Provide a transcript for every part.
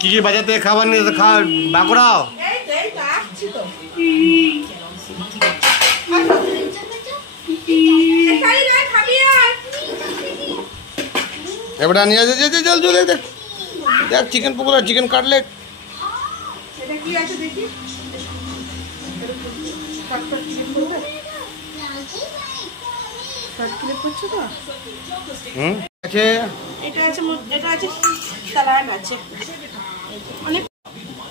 কি বাজার থেকে খাবার নিয়ে খাওয়া বাঁকুড়াও এবারে নিয়ে আসে চল চল দেখ দেখ চিকেন পকোড়া চিকেন কাটলেট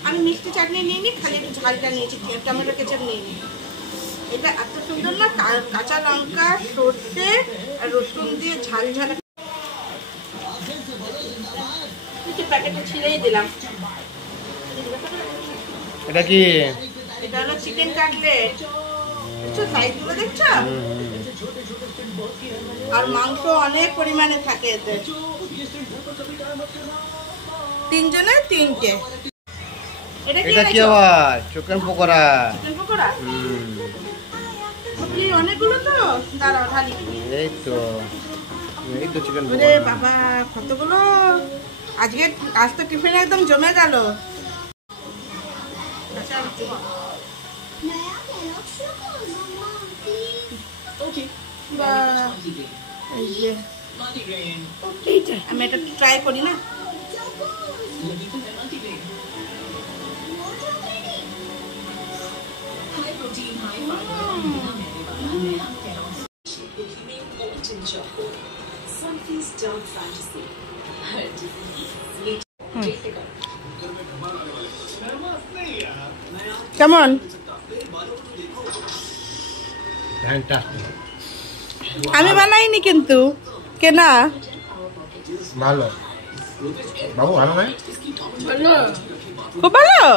আমি মিষ্টি চাটনি নিইনি, খালি একটু ঝালটা নিয়েছি, টমেটো কেচাপ নিইনি। এটা এত সুন্দর না, কাঁচা লঙ্কা সর্ষে আর রসুন দিয়ে ঝাল ঝাল। প্যাকেটটা ছিঁড়েই দিলাম। এটা কি? এটা হলো চিকেন কাটলেট। দেখছো সাইজগুলো, দেখছো? আর মাংস অনেক পরিমাণে থাকে এতে। 3 জনের 3টে। এটা কি আবার? চিকেন পকোড়া। চিকেন পকোড়া? কি অনেকগুলো তো, দাঁড়াও ঢালি। এই তো চিকেন পকোড়া। ওরে বাবা কতগুলো! আজ তো টিফিনে একদম জমে গেল। আমি এটা ট্রাই করি না। কেমন? আমি বানাইনি কিন্তু, কেনা। ভালো বাবু, ভালো নয়? খুব ভালো।